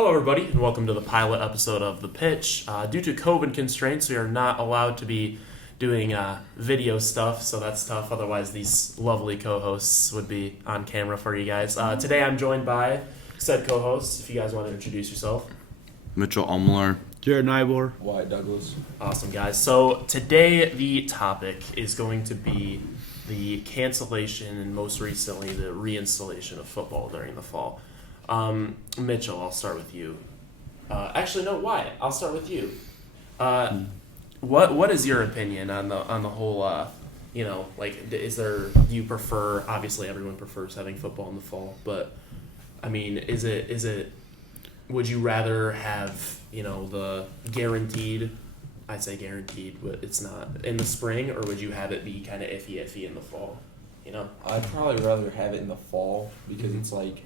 Hello, everybody, and welcome to the pilot episode of The Pitch. Due to COVID constraints, we are not allowed to be doing video stuff, so that's tough. Otherwise, these lovely co-hosts would be on camera for you guys. Today, I'm joined by said co-hosts. If you guys want to introduce yourself. Mitchell Umlar. Jared Nybor. Wyatt Douglas. Awesome, guys. So today, the topic is going to be the cancellation and most recently the reinstallation of football during the fall. Mitchell, I'll start with you. Actually, no, Wyatt, I'll start with you. What is your opinion on the whole? Is there? Do you prefer? Obviously, everyone prefers having football in the fall, but I mean, is it? Would you rather have the guaranteed? I'd say guaranteed, but it's not in the spring, or would you have it be kind of iffy in the fall? I'd probably rather have it in the fall because it's like.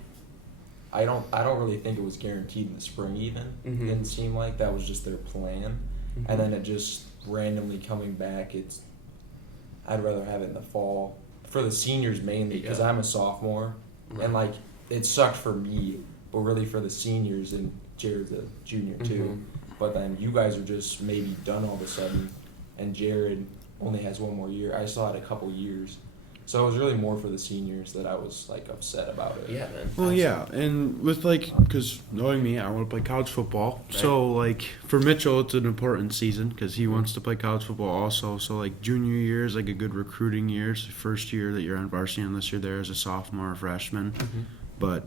I don't really think it was guaranteed in the spring even. Mm-hmm. It didn't seem like that was just their plan. Mm-hmm. And then it just randomly coming back, I'd rather have it in the fall. For the seniors mainly, because I'm a sophomore. Right. And it sucked for me, but really for the seniors, and Jared's a junior too. Mm-hmm. But then you guys are just maybe done all of a sudden, and Jared only has one more year. I still had a couple years. So it was really more for the seniors that I was upset about it. Yeah, man. Well, yeah, and with because knowing me, I want to play college football. Right. So for Mitchell, it's an important season because he wants to play college football also. So junior year is a good recruiting year. It's the first year that you're on varsity unless you're there as a sophomore or freshman. Mm-hmm. But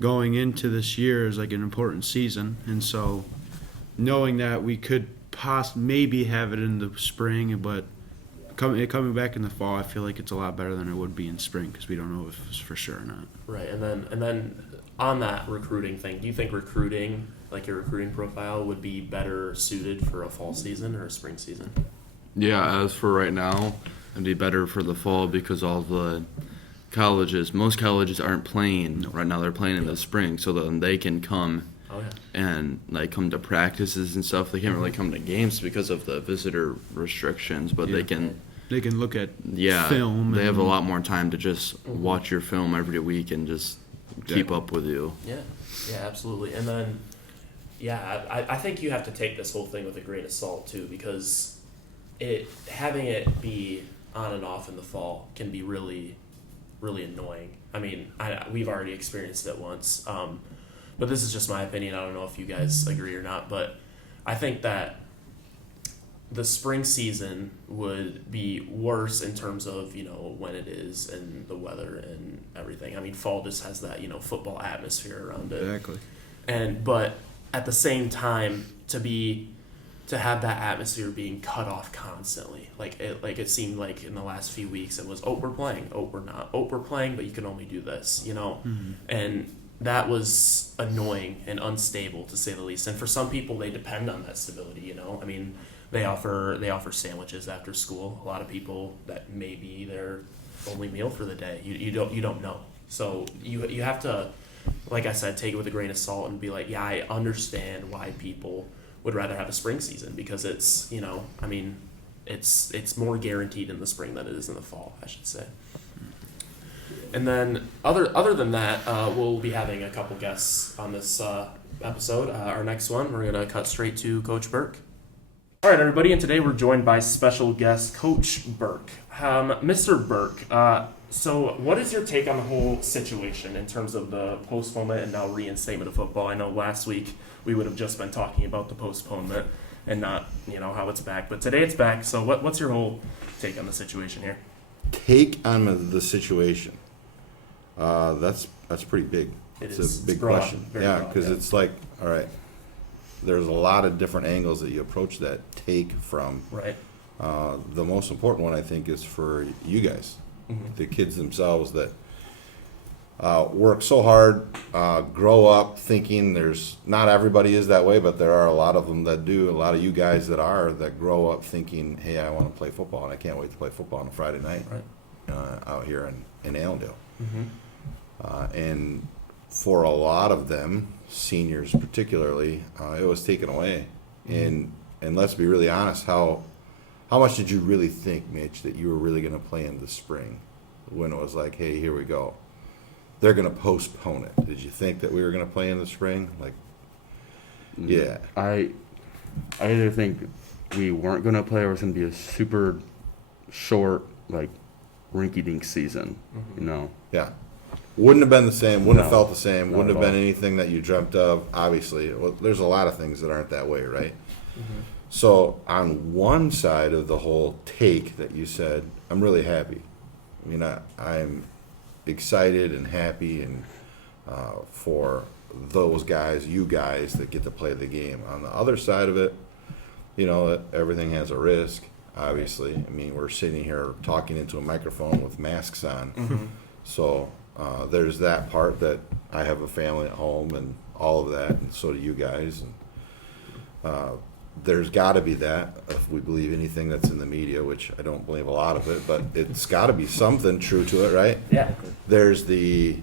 going into this year is an important season, and so knowing that we could maybe have it in the spring, but coming back in the fall, I feel like it's a lot better than it would be in spring because we don't know if it's for sure or not. Right, and then on that recruiting thing, do you think recruiting, your recruiting profile, would be better suited for a fall season or a spring season? Yeah, as for right now, it'd be better for the fall because all the most colleges aren't playing right now. They're playing in the spring, so then they can come and come to practices and stuff. They can't really come to games because of the visitor restrictions, but they can look at film. They have a lot more time to just watch your film every week and just keep up with you. Yeah, absolutely. And then, I think you have to take this whole thing with a grain of salt too, because having it be on and off in the fall can be really, really annoying. I mean, we've already experienced it once. But this is just my opinion. I don't know if you guys agree or not, but I think that the spring season would be worse in terms of, when it is and the weather and everything. I mean, fall just has that, football atmosphere around it. Exactly. But at the same time, to have that atmosphere being cut off constantly, it seemed like in the last few weeks it was, we're playing, we're not, we're playing, but you can only do this, Mm-hmm. And that was annoying and unstable, to say the least. And for some people, they depend on that stability. I mean, they offer sandwiches after school. A lot of people, that may be their only meal for the day. You don't know. So you have to, like I said, take it with a grain of salt and be like, yeah, I understand why people would rather have a spring season because it's it's more guaranteed in the spring than it is in the fall, I should say. And then, other than that, we'll be having a couple guests on this episode. Our next one, we're going to cut straight to Coach Burke. All right, everybody, and today we're joined by special guest Coach Burke. Mr. Burke, so what is your take on the whole situation in terms of the postponement and now reinstatement of football? I know last week we would have just been talking about the postponement and not, how it's back. But today it's back, so what's your whole take on the situation here? Take on the situation. That's pretty big. It's a big broad, question. Yeah, because it's all right, there's a lot of different angles that you approach that take from. Right. The most important one, I think, is for you guys, the kids themselves that work so hard, grow up thinking not everybody is that way, but there are a lot of them that do, a lot of you guys that grow up thinking, hey, I want to play football, and I can't wait to play football on a Friday night out here in Allendale. Mm-hmm. And for a lot of them, seniors particularly, it was taken away. And let's be really honest, how much did you really think, Mitch, that you were really going to play in the spring when it was like, hey, here we go? They're going to postpone it. Did you think that we were going to play in the spring? Yeah. I either think we weren't going to play or it was going to be a super short, like, rinky-dink season, you know? Yeah. Wouldn't have been the same. Wouldn't have No, felt the same. not Wouldn't have at been all. anything that you dreamt of. Obviously, well, there's a lot of things that aren't that way, right? So on one side of the whole take that you said, I'm really happy. I mean, I'm excited and happy and for those guys, you guys that get to play the game. On the other side of it, you know, everything has a risk. Obviously, I mean, we're sitting here talking into a microphone with masks on, so there's that part that I have a family at home and all of that, and so do you guys. And there's got to be that, if we believe anything that's in the media, which I don't believe a lot of it, but it's got to be something true to it, right? Yeah. There's the,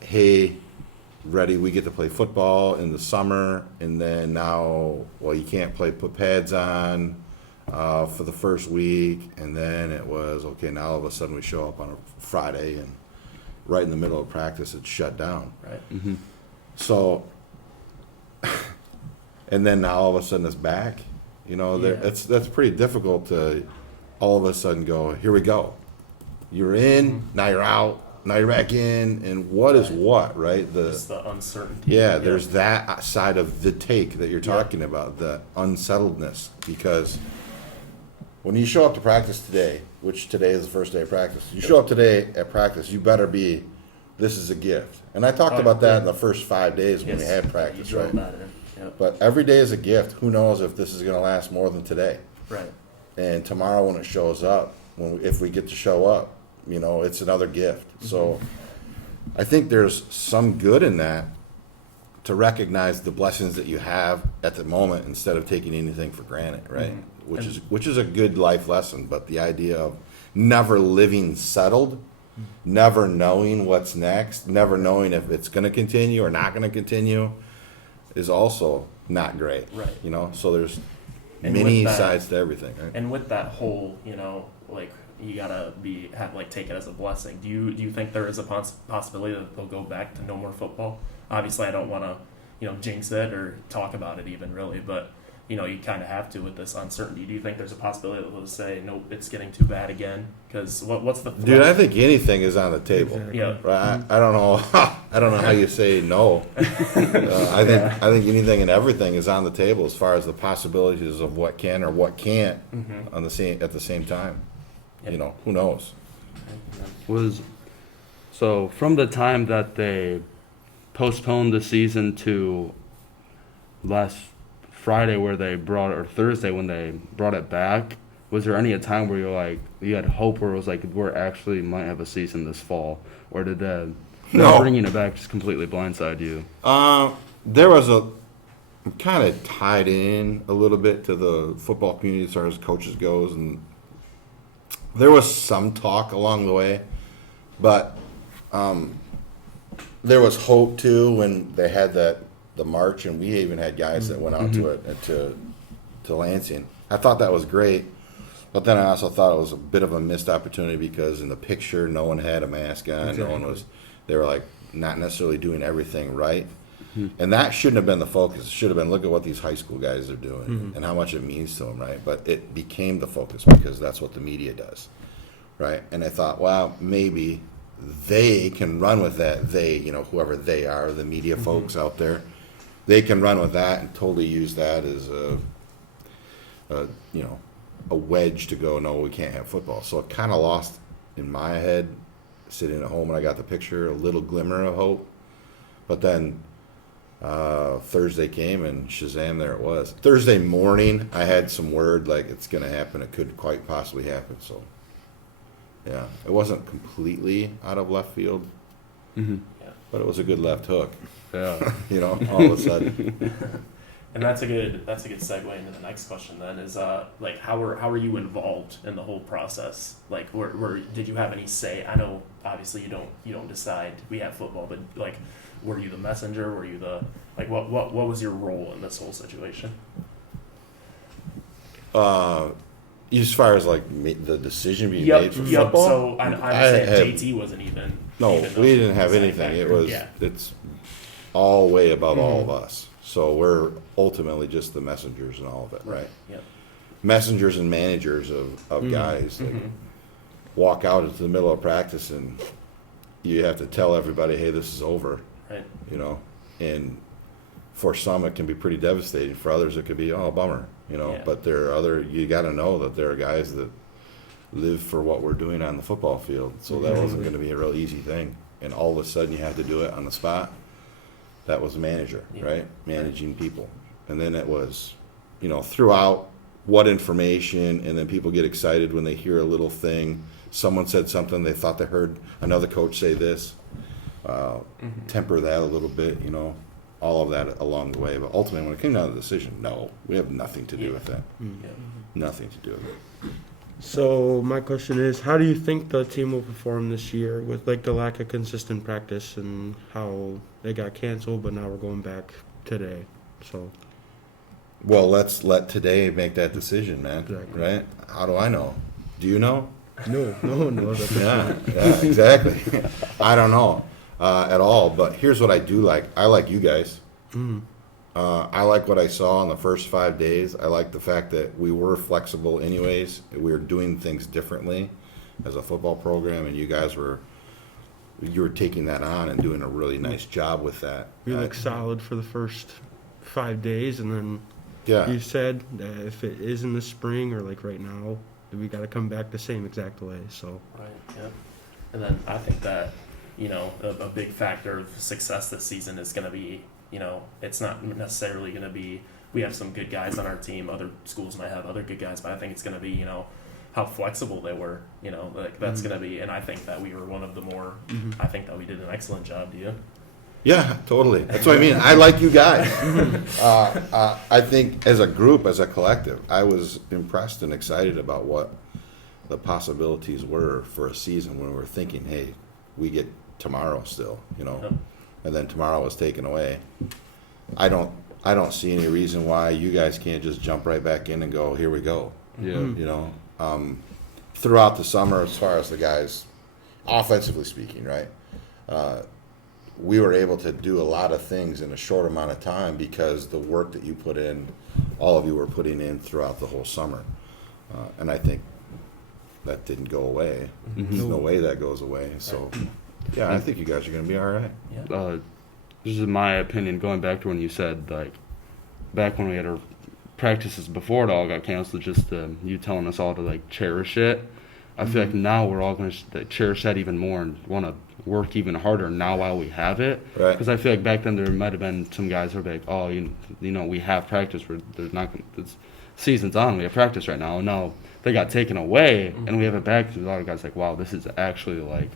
hey, ready, we get to play football in the summer, and then now, well, you can't put pads on for the first week, and then it was, okay, now all of a sudden we show up on a Friday, and right in the middle of practice, it's shut down. Right. So, and then now all of a sudden it's back. You know, Yeah. that's pretty difficult to all of a sudden go, here we go. You're in, now you're out, now you're back in, and what is what, right? Just the uncertainty. Yeah, there's that side of the take that you're talking about, the unsettledness, because when you show up to practice today, which today is the first day of practice, you show up today at practice, you better be, this is a gift. And I talked Oh, about that yeah. in the first 5 days when we Yes. had practice, You drove right? that in. Yep. But every day is a gift. Who knows if this is going to last more than today? Right. And tomorrow when it shows up, if we get to show up, you know, it's another gift. So I think there's some good in that, to recognize the blessings that you have at the moment instead of taking anything for granted, right? Which is a good life lesson. But the idea of never living settled, never knowing what's next, never knowing if it's going to continue or not going to continue, is also not great. Right. You know, so there's And many with that- sides to everything, right? And with that whole, you know, like you gotta take it as a blessing. Do you think there is a possibility that they'll go back to no more football? Obviously, I don't want to, you know, jinx it or talk about it even really, but you know, you kind of have to with this uncertainty. Do you think there's a possibility that they'll say, nope, it's getting too bad again? Because what's the Dude, I think anything is on the table. Exactly. yeah. Right? I don't know. I don't know how you say no. I think anything and everything is on the table as far as the possibilities of what can or what can't on the same at the same time. Yep. You know, who knows? So from the time that they postponed the season to last Friday where they brought or Thursday when they brought it back, was there any time where you had hope where it was like we're actually might have a season this fall, or did the No. bringing it back just completely blindside you? There was I'm kind of tied in a little bit to the football community as far as coaches goes, and there was some talk along the way, but there was hope too when they had the march, and we even had guys that went out to it to Lansing. I thought that was great, but then I also thought it was a bit of a missed opportunity because in the picture no one had a mask on, no one was. They were like not necessarily doing everything right. And that shouldn't have been the focus. It should have been, look at what these high school guys are doing and how much it means to them, right? But it became the focus because that's what the media does, right? And I thought, well, maybe they can run with that. They, you know, whoever they are, the media folks out there, they can run with that and totally use that as a wedge to go, no, we can't have football. So it kind of lost in my head sitting at home when I got the picture, a little glimmer of hope. But then Thursday came and Shazam, there it was. Thursday morning, I had some word like it's going to happen. It could quite possibly happen. So, yeah, it wasn't completely out of left field, but it was a good left hook. Yeah. You know, all of a sudden. And that's a good segue into the next question then is like how were you involved in the whole process? Like were did you have any say? I know obviously you don't decide we have football, but like were you the messenger? Were you the like what was your role in this whole situation? As far as like the decision being made for football, So I'm saying JT wasn't even. no, even we didn't have deciding anything. factor. It's all way above all of us. So we're ultimately just the messengers and all of it, right? Yep. Messengers and managers of guys that walk out into the middle of practice and you have to tell everybody, hey, this is over, Right. you know, and for some it can be pretty devastating. For others it could be, oh, bummer, you know, Yeah. but you got to know that there are guys that live for what we're doing on the football field. So that wasn't going to be a real easy thing. And all of a sudden you had to do it on the spot. That was manager, Yeah. right? Managing people. And then it was, you know, throughout what information, and then people get excited when they hear a little thing. Someone said something, they thought they heard another coach say this. Temper that a little bit, you know, all of that along the way. But ultimately, when it came down to the decision, no, we have nothing to do with that. Yeah. Nothing to do with it. So my question is, how do you think the team will perform this year with like the lack of consistent practice and how they got canceled, but now we're going back today? So Well, let's let today make that decision, man. Exactly. Right? How do I know? Do you know? no one knows at this point. Yeah, exactly. I don't know at all, but here's what I do like. I like you guys. I like what I saw in the first 5 days. I like the fact that we were flexible anyways. We were doing things differently as a football program, and you were taking that on and doing a really nice job with that. We look solid for the first 5 days, and then Yeah. you said that if it is in the spring or like right now, we got to come back the same exact way. So Right. Yep. And then I think that, you know, a big factor of success this season is going to be, you know, it's not necessarily going to be, we have some good guys on our team. Other schools might have other good guys, but I think it's going to be, you know, how flexible they were, you know, like that's going to be, and I think that we were one of the more, I think that we did an excellent job. Do you? Yeah, totally. That's what I mean. I like you guys. I think as a group, as a collective, I was impressed and excited about what the possibilities were for a season when we were thinking, hey, we get tomorrow still, you know, Yep. and then tomorrow was taken away. I don't see any reason why you guys can't just jump right back in and go, here we go. Yeah. You know, throughout the summer, as far as the guys, offensively speaking, right? We were able to do a lot of things in a short amount of time because the work that you put in, all of you were putting in throughout the whole summer. And I think that didn't go away. There's no way that goes away. So, yeah, I think you guys are going to be all right. Yeah. This is my opinion, going back to when you said, like, back when we had our practices before it all got canceled, just you telling us all to, like, cherish it. I feel like now we're all going to cherish that even more and want to work even harder now while we have it. Right. Because I feel like back then there might have been some guys who were like, oh, you know, we have practice. There's not gonna, it's, season's on. We have practice right now. And now they got taken away and we have it back. A lot of guys like, wow, this is actually like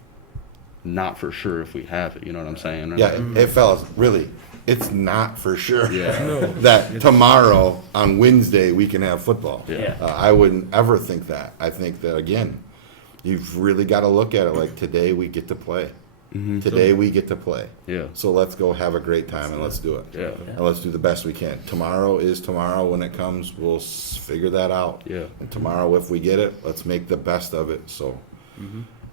not for sure if we have it. You know what I'm saying? Yeah, hey, fellas, really, it's not for sure Yeah. that tomorrow on Wednesday we can have football. Yeah. I wouldn't ever think that. I think that, again, you've really got to look at it like today we get to play. Today we get to play. Yeah. So let's go have a great time and let's do it. Yeah. And let's do the best we can. Tomorrow is tomorrow. When it comes, we'll figure that out. Yeah. And tomorrow, if we get it, let's make the best of it. So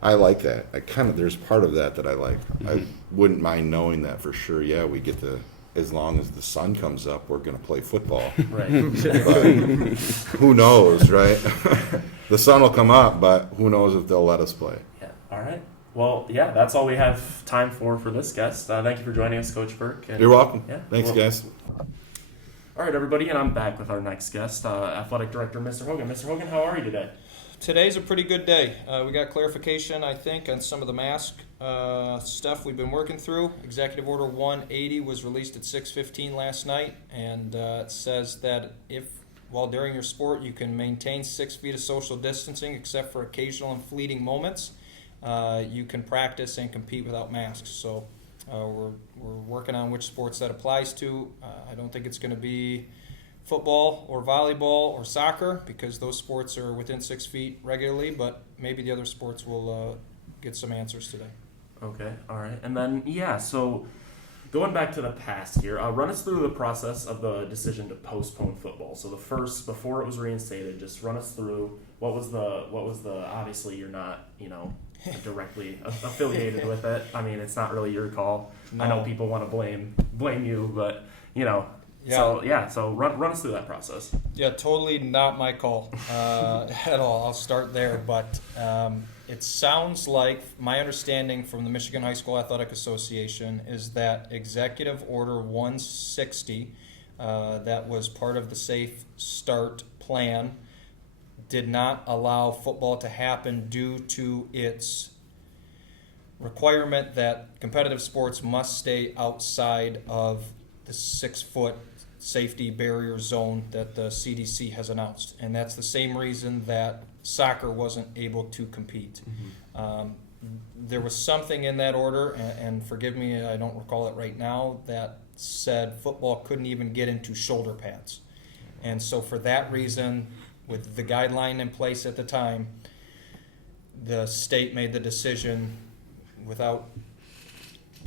I like that. There's part of that I like. I wouldn't mind knowing that for sure. Yeah, we get to, as long as the sun comes up, we're going to play football. Right. But who knows, right? The sun will come up, but who knows if they'll let us play. Yeah. All right. Well, yeah, that's all we have time for this guest. Thank you for joining us, Coach Burke. And, You're welcome. Yeah. Thanks, Well, guys. All right, everybody, and I'm back with our next guest, Athletic Director, Mr. Hogan. Mr. Hogan, how are you today? Today's a pretty good day. We got clarification, I think, on some of the mask stuff we've been working through. Executive Order 180 was released at 6:15 last night, and it says that if, while during your sport, you can maintain 6 feet of social distancing, except for occasional and fleeting moments, you can practice and compete without masks. So we're working on which sports that applies to. I don't think it's going to be football or volleyball or soccer because those sports are within 6 feet regularly, but maybe the other sports will get some answers today. Okay, all right. And then, so going back to the past here, run us through the process of the decision to postpone football. So before it was reinstated, just run us through what was the obviously you're not, directly affiliated with it. I mean, it's not really your call. No. I know people want to blame you, but, So run us through that process. Yeah, totally not my call at all. I'll start there, but it sounds like my understanding from the Michigan High School Athletic Association is that Executive Order 160, that was part of the Safe Start plan, did not allow football to happen due to its requirement that competitive sports must stay outside of the 6-foot safety barrier zone that the CDC has announced. And that's the same reason that soccer wasn't able to compete. There was something in that order, and forgive me, I don't recall it right now, that said football couldn't even get into shoulder pads. And so for that reason, with the guideline in place at the time, the state made the decision without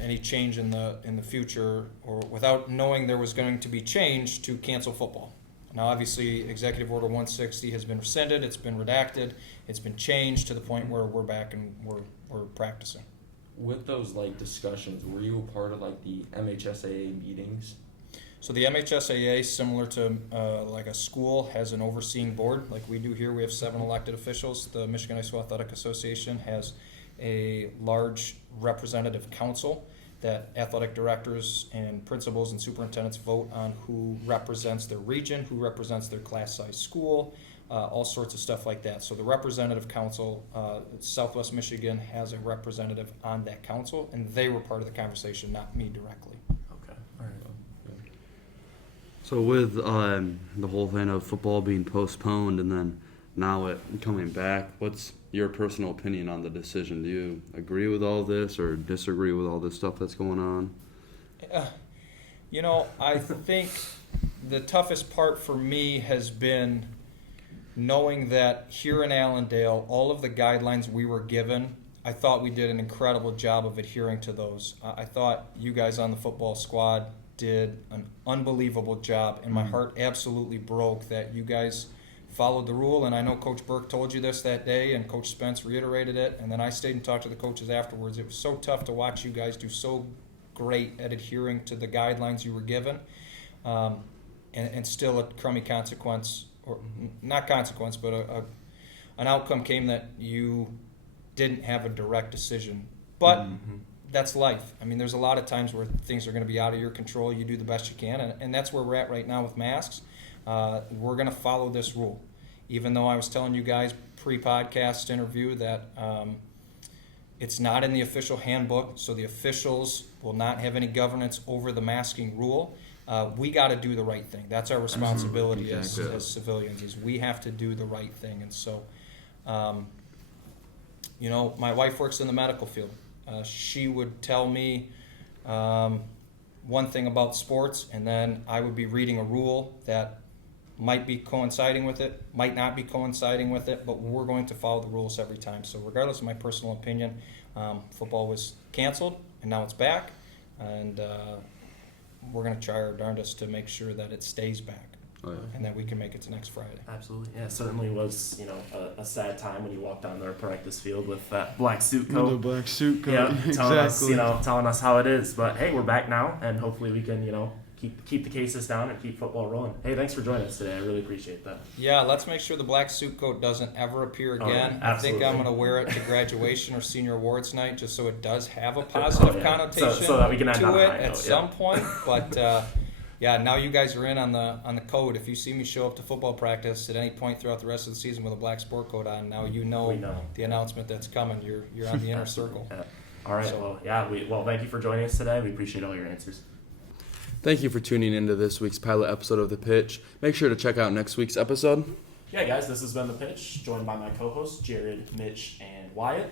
any change in the future, or without knowing there was going to be change, to cancel football. Now, obviously, Executive Order 160 has been rescinded, it's been redacted, it's been changed to the point where we're back and we're practicing. With those like discussions, were you a part of like the MHSAA meetings? So the MHSAA, similar to like a school, has an overseeing board like we do here. We have 7 elected officials. The Michigan High School Athletic Association has a large representative council that athletic directors and principals and superintendents vote on who represents their region, who represents their class size school, all sorts of stuff like that. So the representative council, Southwest Michigan has a representative on that council, and they were part of the conversation, not me directly. Okay. All right. So with the whole thing of football being postponed and then now it coming back, what's your personal opinion on the decision? Do you agree with all this or disagree with all this stuff that's going on? I think the toughest part for me has been knowing that here in Allendale, all of the guidelines we were given, I thought we did an incredible job of adhering to those. I thought you guys on the football squad did an unbelievable job, and my heart absolutely broke that you guys followed the rule. And I know Coach Burke told you this that day, and Coach Spence reiterated it, and then I stayed and talked to the coaches afterwards. It was so tough to watch you guys do so great at adhering to the guidelines you were given, and still a crummy consequence, or not consequence, but an outcome came that you didn't have a direct decision. But that's life. I mean, there's a lot of times where things are going to be out of your control. You do the best you can, and that's where we're at right now with masks. We're going to follow this rule. Even though I was telling you guys pre-podcast interview that it's not in the official handbook, so the officials will not have any governance over the masking rule. We got to do the right thing. That's our responsibility as civilians, is we have to do the right thing. And so, my wife works in the medical field. She would tell me one thing about sports, and then I would be reading a rule that might be coinciding with it, might not be coinciding with it, but we're going to follow the rules every time. So regardless of my personal opinion, football was canceled, and now it's back, and we're going to try our darndest to make sure that it stays back. Oh, yeah. And that we can make it to next Friday. Absolutely. Yeah, it certainly was, a sad time when you walked on their practice field with that black suit coat. The black suit coat. Yeah, Exactly. telling us how it is. But hey, we're back now, and hopefully we can, keep the cases down and keep football rolling. Hey, thanks for joining us today. I really appreciate that. Yeah, let's make sure the black suit coat doesn't ever appear Oh, yeah, again. I think I'm going to wear it to graduation or senior awards night, just so it does have a positive connotation so that we can end on to a it high at note, some point. But yeah, now you guys are in on the code. If you see me show up to football practice at any point throughout the rest of the season with a black sport coat on, now you know, We know. the announcement that's coming. You're on the inner circle. Yeah. All right. So- Thank you for joining us today. We appreciate all your answers. Thank you for tuning into this week's pilot episode of The Pitch. Make sure to check out next week's episode. Yeah, guys, this has been The Pitch, joined by my co-hosts, Jared, Mitch, and Wyatt.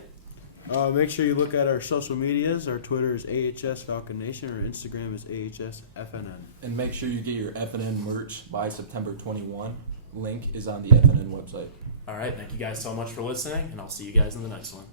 Make sure you look at our social medias. Our Twitter is AHS Falcon Nation. Our Instagram is AHS FNN. And make sure you get your FNN merch by September 21. Link is on the FNN website. All right. Thank you guys so much for listening, and I'll see you guys in the next one.